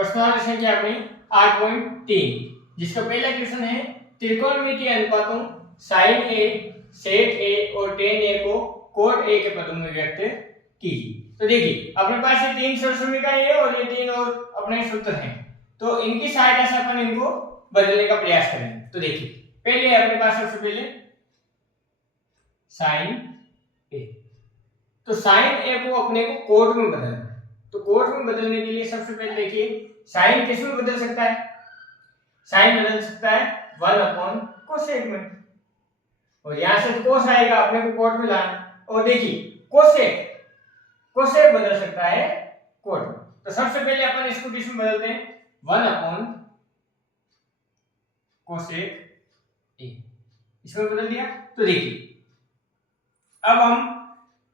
प्रश्नावली संख्या अपनी 8.3, जिसका पहला क्वेश्चन है त्रिकोणमितीय अनुपातों sin a, sec a और tan a को cot a के पदों में व्यक्त कीजिए। तो देखिए अपने पास ये तीन सरसमीकाएं हैं और ये तीन और अपने सूत्र हैं, तो इनकी सहायता से अपन इनको बदलने का प्रयास करेंगे। तो देखिए पहले अपने पास सबसे पहले sin a, तो sin a को अपने को कोट में बदलना है। तो कोट में बदलने के लिए सबसे पहले देखिए sin किस में बदल सकता है, sin बदल सकता है 1 कोसेक में, और यहां से कोस आएगा अपने को कोट में लाना, और देखिए कोसेक बदल सकता है कोट में। तो सबसे पहले अपन इसको किस में बदलते हैं 1 कोसेक a, इसमें बदल दिया। तो देखिए अब हम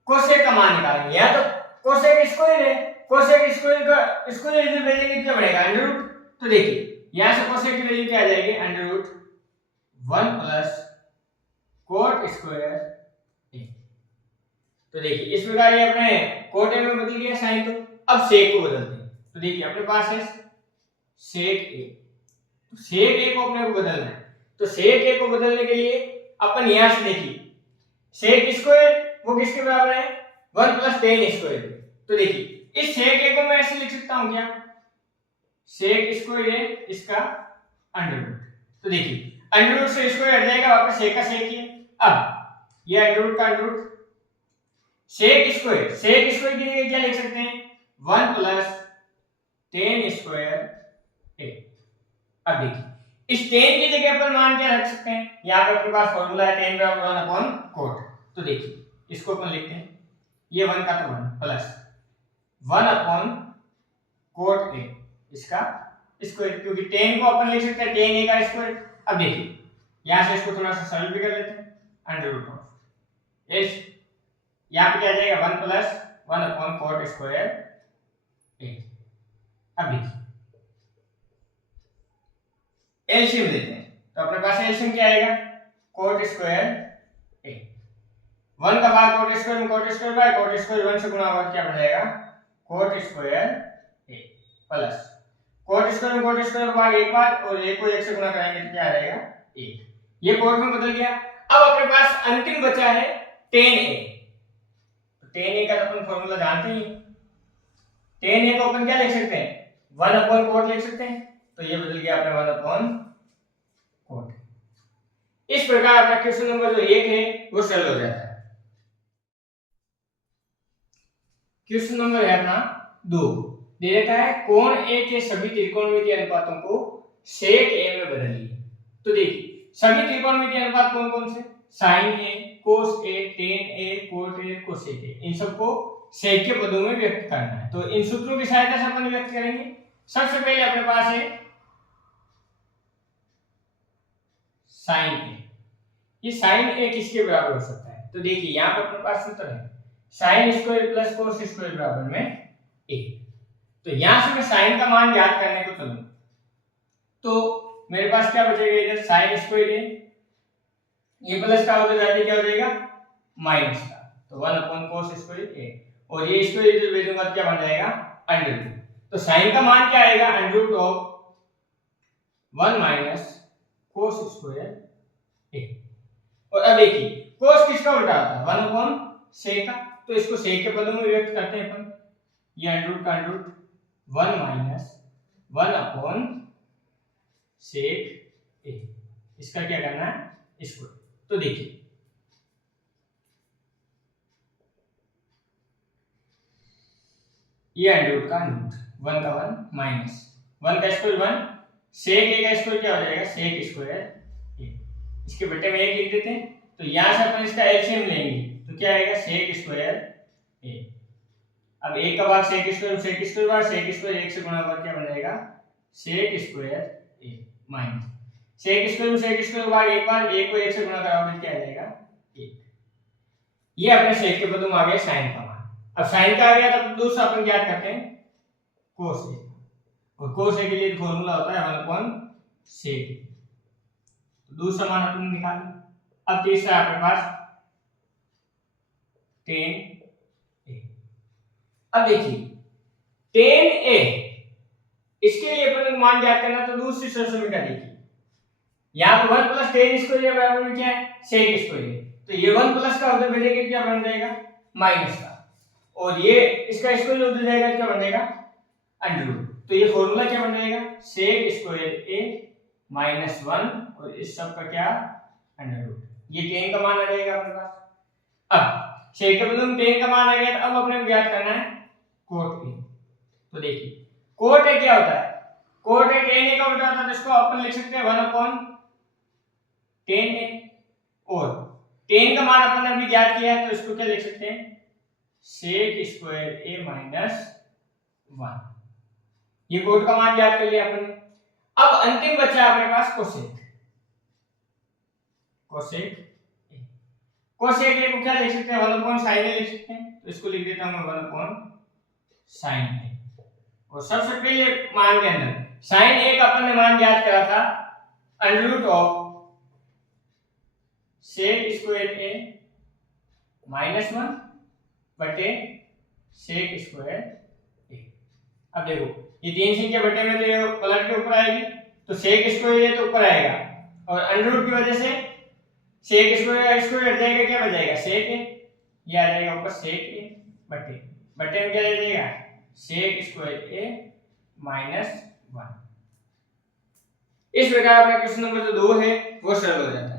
कोसेक का मान निकालेंगे, या तो कोसेक स्क्वायर है, कोसेक स्क्वायर का स्क्वायर इधर भेजेंगे क्या बनेगा अंडर रूट। तो देखिए यहां से कोसेक की वैल्यू क्या आ जाएगी under root 1 plus cot square a। तो देखिए इस प्रकार ये अपने कोट a में बदल गया साइन। तो अब सेक को बदलते हैं। तो देखिए अपने पास है सेक a, तो सेक a को अपने को बदलना है। तो सेक a को बदलने के लिए अपन यहां से देखिए सेक स्क्वायर वो किसके बराबर है 1 प्लस tan स्क्वायर। तो देखिए इस सेक a को मैं ऐसे लिख सकता हूं क्या सेक स्क्वायर है इसका अंडर रूट। तो देखिए अंडर रूट से स्क्वायर हट जाएगा, वापस सेक का सेक ही है। अब ये अंडर रूट का अंडर रूट सेक स्क्वायर की जगह क्या लिख सकते हैं 1 प्लस tan स्क्वायर a। अब देखिए इस tan की जगह पर मान क्या रख सकते हैं, यहां पे अपने पास फार्मूला है tan बराबर 1 कोट। तो देखिए इसको अपन लिखते हैं ये 1 का तो 1 प्लस 1 कोट a इसका स्क्वायर, क्योंकि tan को अपन लिख सकते हैं tan a का स्क्वायर। अब देखिए यहां से इसको थोड़ा सा सरल भी कर लेते हैं अंडर रूट ऑफ इस, यहां पे क्या आ जाएगा 1 प्लस 1 कोट स्क्वायर a। अब देखिए एलसीएम लेते हैं, तो अपने पास एलसीएम क्या आएगा कोट स्क्वायर a, 1 का भाग कोट स्क्वायर में coat square by coat square 1 से गुणा होगा क्या बन जाएगा coat square a plus cot square में कोट स्क्वायर भाग एक बार और a को 1 से गुणा कराएंगे तो क्या आ जाएगा 1। ये कोट में बदल गया। अब अपने पास अंतिम बचा है tan a। तो tan a का तो अपन फार्मूला जानते ही, tan a को अपन क्या लिख सकते हैं 1 कोट लिख सकते हैं। तो ये बदल गया अपने 1 कोट। इस प्रकार अपना क्वेश्चन नंबर जो 1 है वो सरल हो जाता है। क्वेश्चन नंबर है अपना 2, दे देता है कोण A के सभी त्रिकोणमितीय अनुपातों को सेक A में बदलिए। तो देखिए सभी त्रिकोणमितीय अनुपात कौन कौन से sin A, cos A, tan A, cot A, cosec A, इन सबको सेक के पदों में व्यक्त करना है। तो इन सूत्रों की सहायता से अपन व्यक्त करेंगे। सबसे पहले अपने पास है sin A। ये sin A किसके बराबर हो सकता है, तो देखिए यहां पर अपने पास सूत्र है sin square plus cos square बराबर में a। तो यहां से मैं sin का मान ज्ञात करने को चलूं तो मेरे पास क्या बचेगा इधर sin स्क्वायर है, ये प्लस का उधर जाके क्या हो जाएगा माइनस का, तो 1 cos स्क्वायर a, और ये स्क्वायर इधर भेजूंगा तो क्या बन जाएगा अंडर रूट। तो sin का मान क्या आएगा under root of 1 minus cos square a। और अब देखिए cos किसका उल्टा आता है 1 sec का, तो इसको sec के पदों में व्यक्त करते हैं अपन, ये अंडर रूट का under root 1 minus 1 sec a, इसका क्या करना है इसको। तो देखिए ये अंडर रूट का अंडर रूट 1 का 1 माइनस 1 का स्क्वायर 1 sec a का स्क्वायर क्या हो जाएगा sec स्क्वायर a, इसके बटे में 1 लिख देते हैं। तो यहां से अपन इसका एलसीएम लेंगे तो क्या आएगा sec स्क्वायर a। अब 1 का भाग sec square bar sec square 1 से गुणा कर क्या बन जाएगा sec square a minus sec square भाग एक बार 1 को 1 से गुणा कराओगे क्या आ जाएगा 1। ये अपने sec के पदों में आ गया sin का मान। अब sin का आ गया तो दूसरा अपन ज्ञात करते हैं cos a, और cos a के लिए फार्मूला होता है 1 sec। तो दूसरा मान अपन निकाल। अब तीसरा अपने पास tan a। अब देखिए tan a इसकी मान ज्ञात करना तो दूसरी सोल्यूशन में क्या देखिए, यहाँ पे 1 प्लस टेन स्क्वायर बराबर में क्या है सेक स्क्वायर, तो ये 1 प्लस का उधर भेजेंगे क्या बन जाएगा माइनस का, और ये इसका स्क्वायर उधर जाएगा क्या बन जाएगा अंडर रूट, तो ये फॉर्मूला क्या बन जाएगा सेक स्क्वायर ए माइनस 1 और इस सब का क्या अंडर रूट, ये टेन का मान आ जाएगा अपने पास। अब सेक के बदले में टेन का मान आ गया, तो अब अपने को ज्ञात करना है कोट ए, तो देखिए कोट ए क्या होता है, कोट ए टेन ए का उल्टा होता है, तो इसको अपन लिख सकते हैं 1/10 ए, और टेन का मान अपन ने अभी ज्ञात किया है, तो इसको क्या लिख सकते हैं सेक स्क्वायर ए माइनस 1, ये कोट का मान ज्ञात कर लिया अपन ने। अब अंतिम बचा है अपने पास कोसेक, कोसेक कोसेक ए को क्या लिख सकते हैं 1/sin ए लिख सकते हैं, तो इसको लिख देता हूं मैं 1/sin ए, और सबसे पहले मान के अंदर sin ए का अपन ने मान ज्ञात करा था under root of sec square A minus 1 बटे सेक स्क्वायर ए। अब देखो ये तीन संख्या बटे में तो ये पलट के ऊपर आएगी, तो सेक स्क्वायर ए तो ऊपर आएगा, और अंडर रूट की वजह से सेक स्क्वायर स्क्वायर हट जाएगा, क्या बच जाएगा सेक ए, ये आ जाएगा ऊपर सेक ए बटे बटे में क्या रह जाएगा सेक स्क्वायर ए माइनस 1। इस प्रकार अपना क्वेश्चन नंबर जो 2 है वो सरल हो जाता है।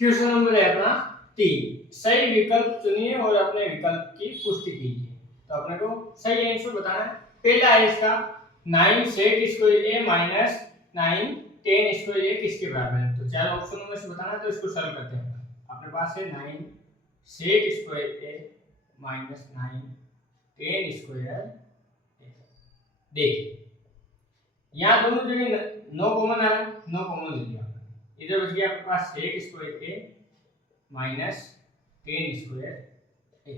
क्वेश्चन नंबर है अपना 3, सही विकल्प चुनिए और अपने विकल्प की पुष्टि कीजिए। तो अपने को सही आंसर बताना है। पहला है इसका 9 सेक स्क्वायर ए माइनस 9 10 स्क्वायर ए किसके बराबर है, तो चार ऑप्शनों में से बताना है, तो इसको सॉल्व करते हैं। अपने पास है 9 सेक स्क्वायर ए माइनस 9 10 स्क्वायर ए। देखिए यहाँ दोनों जगह 9 कॉमन आ रहा है, 9 कॉमन ले लिया, इधर बच गया आपके पास सेक स्क्वायर ए माइनस 10 स्क्वायर ए।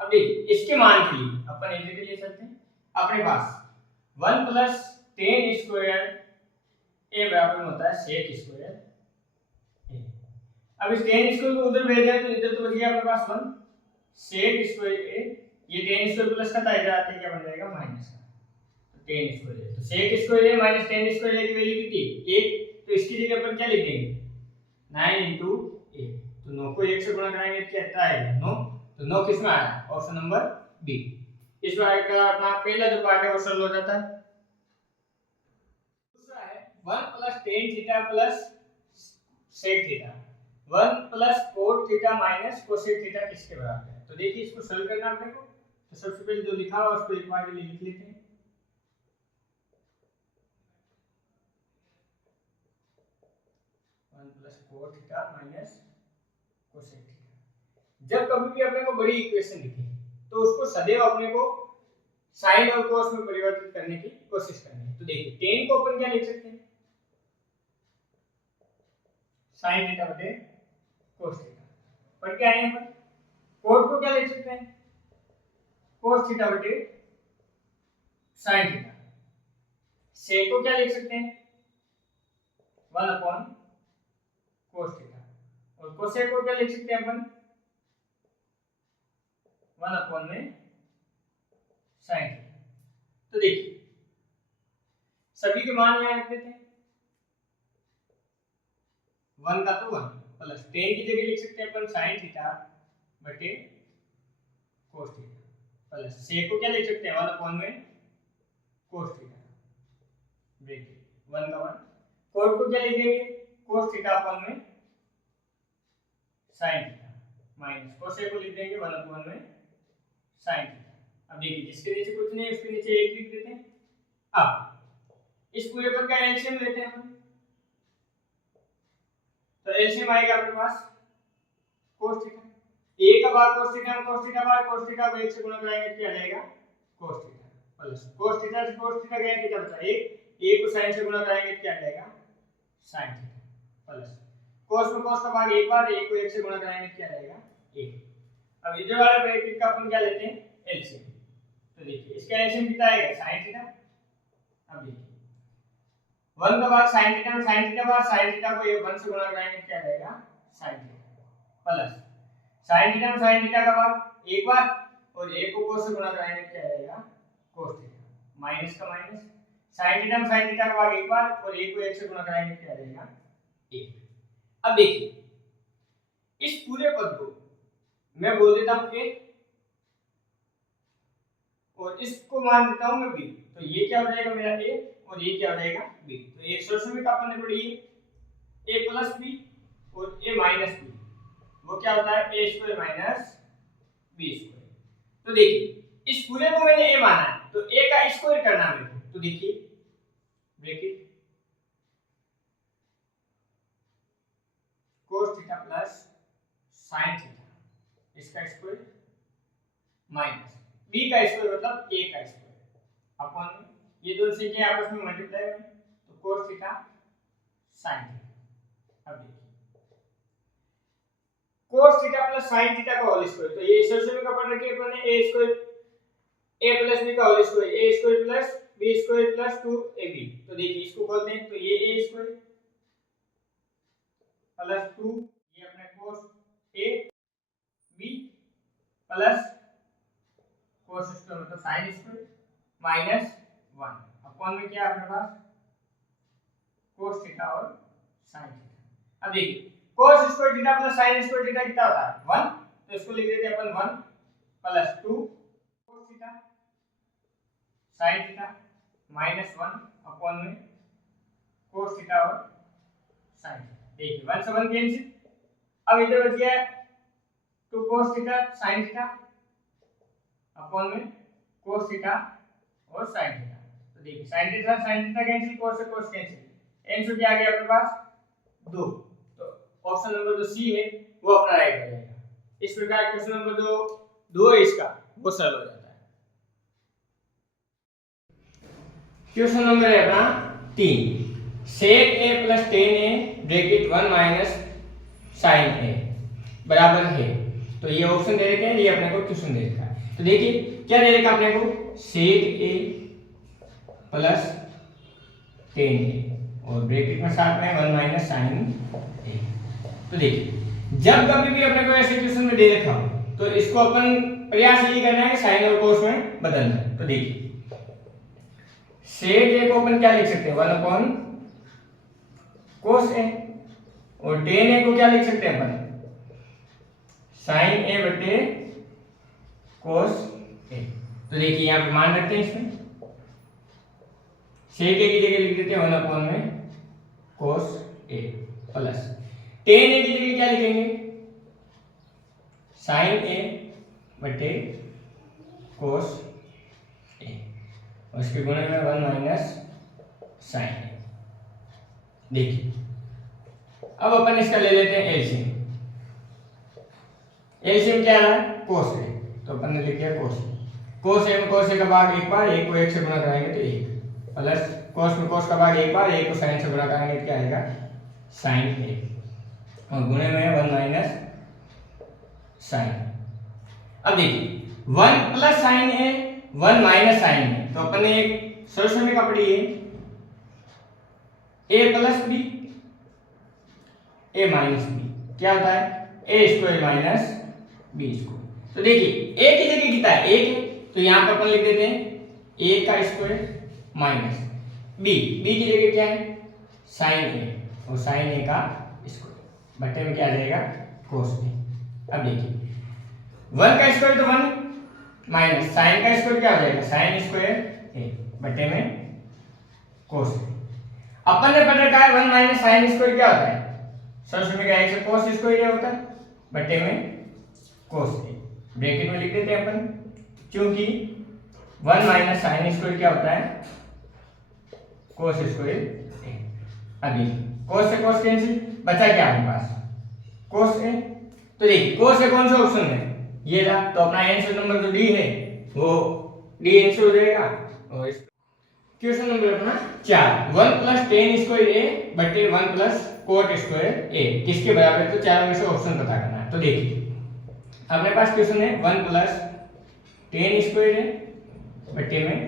अब देखिए इसके मान के लिए अपन इधर के ले सकते हैं, अपने पास 1 प्लस 10 स्क्वायर ए बराबर में होता है सेक स्क्वायर ए। अब इस 10 स्क्वायर को उधर भेज दें तो इधर तो बच गया अपने पास 1 सेक स्क्वायर ए, ये 10 स्क्वायर प्लस का था, इधर आते क्या बन जाएगा माइनस का, तो 10 स्क्वायर ए, तो सेक स्क्वायर ए माइनस 10 स्क्वायर ए की वैल्यू कितनी 1, तो इसकी जगह अपन क्या लिख देंगे 9 into a, तो 9 को 1 से गुणा कराएंगे तो कितना आएगा 9, तो 9 किस में आया ऑप्शन नंबर बी। इस बार का अपना पहला जो पार्ट है वो सॉल्व हो जाता है। दूसरा है 1 plus tan theta plus sec theta 1 plus cot theta minus cosec theta किसके बराबर है, तो देखिए इसको सॉल्व करना अपने को, तो सबसे पहले जो लिखा हुआ उसको एक बार के लिए लिख लेते हैं। 1 plus cot theta minus cosec theta. जब कभी भी अपने को बड़ी इक्वेशन लिखे तो उसको सदैव अपने को साइन और cos में परिवर्तित करने की कोशिश करनी है। तो देखिए tan को अपन क्या लिख सकते हैं sin थीटा बटे cos थीटा, पर क्या है पर cot को क्या लिख सकते हैं cos थीटा बटे sin थीटा, sec को क्या लिख सकते हैं 1 अपॉन cos थीटा, और cosec को क्या लिख सकते हैं अपन 1 अपॉन में sin थीटा। तो देखिए सभी के मान यहां रख देते हैं, 1 का तो 1 प्लस tan की जगह लिख सकते हैं अपन sin थीटा बटे cos थीटा, प्लस sec को क्या लिख सकते हैं 1 अपॉन में cos थीटा, ब्रैकेट 1 का 1, cos को क्या लिख देंगे cos थीटा अपॉन में sin थीटा, माइनस cosec को लिख देंगे 1 अपॉन में sin थीटा। अब देखिए जिसके नीचे कुछ नहीं उसके नीचे 1 लिख देते हैं। अब इस पूरे पर का एलसीएम लेते हैं हम, तो एलसीएम आएगा अपने पास cos थीटा, a का भाग cos थीटा में cos थीटा भाग cos थीटा को 1 से गुणा कराएंगे तो क्या आ जाएगा cos theta, plus cos theta से cos थीटा गया थीटा बचा 1, a को sin से गुणा कराएंगे तो क्या आ जाएगा sin थीटा, प्लस cos में cos का भाग एक बार, a को 1 से गुणा कराएंगे तो क्या आ जाएगा 1। अब इधर वाले ब्रैकेट का अपन क्या लेते हैं एलसीएम, तो देखिए इसका एलसीएम कितना आएगा sin थीटा। अब देखिए 1 का भाग sin थीटा में sin थीटा भाग sin थीटा को 1 से गुणा कराएंगे क्या आ जाएगा sin theta, plus sine theta में साइन थीटा का भाग एक बार और एक को cos से गुणा कराएंगे क्या आ जाएगा cos थीटा माइनस का माइनस साइन थीटा में साइन थीटा का भाग एक बार और एक को एक से गुणा कराएंगे क्या आ जाएगा एक। अब देखिए इस पूरे पद को मैं बोल देता हूं a और इसको मान देता हूं मैं b, तो ये क्या हो जाएगा मेरा a और ये क्या हो जाएगा b। तो एक सोल्यूशन में अपन ने पढ़ी a प्लस b और a माइनस b, वो क्या होता है a square minus b square. तो देखिए इस पूरे को मैंने a माना है तो a का स्क्वायर करना है मेरे को, तो देखिए bracket cos theta plus sin theta इसका स्क्वायर माइनस b का स्क्वायर मतलब a का स्क्वायर अपन ये दोनों संख्या आपस में मल्टीप्लाई होंगे तो cos थीटा sin थीटा। अब देखिए cos theta plus sin theta का होल स्क्वायर, तो ये सोल्यूशन में का पढ़ रखे अपन ने a square a plus b का whole square a square plus b square plus 2ab। तो देखिए इसको खोलते हैं तो ये a स्क्वायर प्लस 2 ये अपने cos a b plus cos square मतलब sin स्क्वायर माइनस 1 अपॉन में क्या है अपने पास cos थीटा और sin थीटा। अब देखिए cos square theta plus sin square theta कितना होता है 1, तो इसको लिख देते हैं अपन 1 plus 2 cos theta sin theta minus 1 upon में cos थीटा और sin थीटा। देखिए 1 से 1 कैंसिल, अब इधर बच गया 2 cos theta sin theta upon में cos थीटा और sin थीटा। तो देखिए sin थीटा कैंसिल, cos से cos कैंसिल, आंसर क्या आ गया अपने पास 2। तो ऑप्शन नंबर जो सी है वो अपना राइट हो जाएगा। इस प्रकार क्वेश्चन नंबर जो 2 है इसका वो सॉल्व हो जाता है। क्वेश्चन नंबर है अपना 3, sec a plus tan a bracket 1 minus sin a बराबर है। तो ये ऑप्शन दे रखे हैं, ये अपने को क्वेश्चन दे रखा है। तो देखिए क्या दे रखा अपने को sec a plus tan a और ब्रैकेट में साथ में 1 माइनस sin a। तो देखिए जब कभी भी अपने को ऐसे क्वेश्चन में दे रखा हो तो इसको अपन प्रयास ये करना है कि sin और cos में बदलना है। तो देखिए sec a को अपन क्या लिख सकते हैं 1 अपॉन cos a और tan a को क्या लिख सकते हैं अपन sin a बटे cos a। तो देखिए यहाँ पे मान रखते हैं इसमें sec a की जगह लिख देते हैं 1 अपॉन में cos a plus tan a की जगह क्या लिखेंगे sin a बटे cos a और इसके गुणे में 1 माइनस sin a। देखिए अब अपन इसका ले लेते हैं एलसीएम। एलसीएम क्या है cos a, तो अपन ने लिख दिया cos a में cos a का भाग एक बार, एक को एक से गुणा कराएंगे तो एक प्लस cos में cos का भाग एक बार, एक को sin से गुणा कराएंगे तो क्या आएगा sin a और गुणे में 1 माइनस sin। अब देखिए 1 plus sin a 1 minus sin a, तो अपन ने एक सोल्यूशन में का पढ़ी है a plus b a minus b क्या होता है a square minus b square. तो देखिए a की जगह कितना है 1 है, तो यहाँ पर अपन लिख देते हैं a का स्क्वायर माइनस b की जगह क्या है sin a और sin a का स्क्वायर बटे में क्या आ जाएगा cos a। अब देखिए 1 का स्क्वायर तो 1 माइनस sin का स्क्वायर क्या हो जाएगा sin स्क्वायर a बटे में cos a। अपन ने पढ़ रखा है 1 माइनस sin स्क्वायर क्या होता है सोल्यूशन में क्या है cos स्क्वायर क्या होता है बटे में cos a। ब्रैकेट में लिख देते हैं अपन क्योंकि 1 माइनस sin स्क्वायर क्या होता है cos स्क्वायर a। अभी cos से cos कैंसिल, बचा क्या हमारे पास cos a। तो देखिए cos a कौन सा ऑप्शन है ये रहा, तो अपना आंसर नंबर जो डी है वो डी आंसर हो जाएगा। और क्वेश्चन नंबर अपना 4 1 प्लस tan स्क्वायर a बटे 1 प्लस cot स्क्वायर a किसके बराबर है, तो चारों में से ऑप्शन पता करना है। तो देखिए अपने पास क्वेश्चन है 1 प्लस tan स्क्वायर a बटे में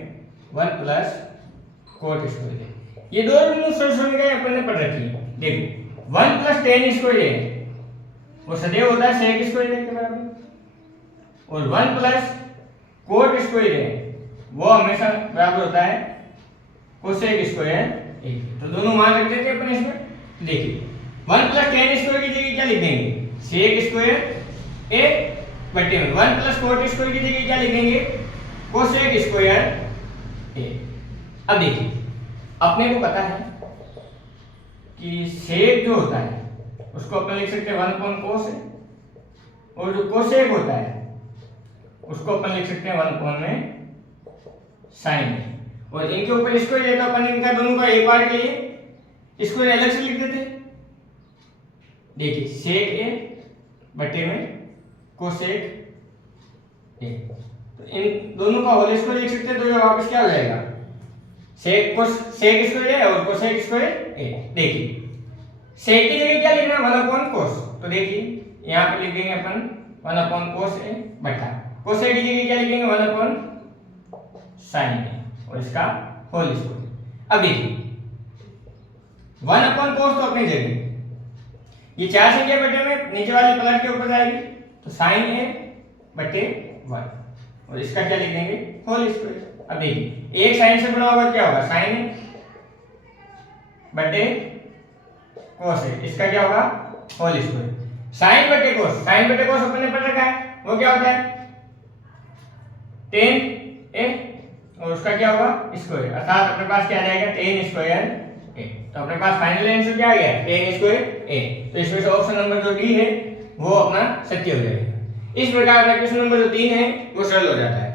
1 प्लस cot स्क्वायर a, ये दोनों सोल्यूशन में अपन ने पढ़ रखी है। देखो 1 प्लस tan स्क्वायर a वो सदैव होता है सेक स्क्वायर ए के बराबर, और 1 प्लस कोट स्क्वायर ए वो हमेशा बराबर होता है कोसेक स्क्वायर ए। तो दोनों मान रख देते हैं अपन इसमें। देखिए 1 प्लस टेन स्क्वायर की जगह क्या लिख देंगे, सेक स्क्वायर ए बटे में 1 प्लस कोट स्क्वायर की जगह क्या लिख देंगे, कोसेक स्क्वायर ए। अब देखिए अपने को पता है कि सेक जो होता है उसको अपन लिख सकते हैं 1 अपॉन कोस है, और जो कोसेक होता है उसको अपन लिख सकते हैं 1 अपॉन में साइन है। और इनके ऊपर स्क्वायर है तो अपन इनका दोनों का एक बार के लिए स्क्वायर अलग से लिख देते। देखिए सेक ए बटे में कोसेक ए, तो इन दोनों का होल स्क्वायर लिख सकते हैं। तो ये वापस क्या हो जाएगा, सेक स्क्वायर ए और कोसेक स्क्वायर ए। देखिए सेक की जगह क्या लिखना है 1 अपॉन कोस, तो देखिए यहाँ पे लिख देंगे अपन 1 अपॉन कोस ए बटा कोसेक की जगह क्या लिखेंगे 1 अपॉन साइन ए और इसका होल स्क्वायर। अब देखिए 1 अपॉन कोस तो अपनी जगह, ये 4 संख्या बटे में नीचे वाले पलट के ऊपर जाएगी तो साइन ए बटे 1 और इसका क्या लिख देंगे होल स्क्वायर। अब देखिए एक साइन से बड़ा होगा क्या होगा, साइन ए बटे कोस ए, इसका क्या होगा होल स्क्वायर। साइन बटे कोस, साइन बटे कोस अपन ने पढ़ रखा है, वो क्या होता है टेन ए और उसका क्या होगा स्क्वायर, अर्थात अपने पास क्या आ जाएगा टेन स्क्वायर ए। तो अपने पास फाइनल आंसर क्या आ गया टेन स्क्वायर ए। तो इसमें से ऑप्शन नंबर जो डी है वो अपना सत्य हो जाएगा। इस प्रकार का क्वेश्चन नंबर जो 3 है वो सरल हो जाता है।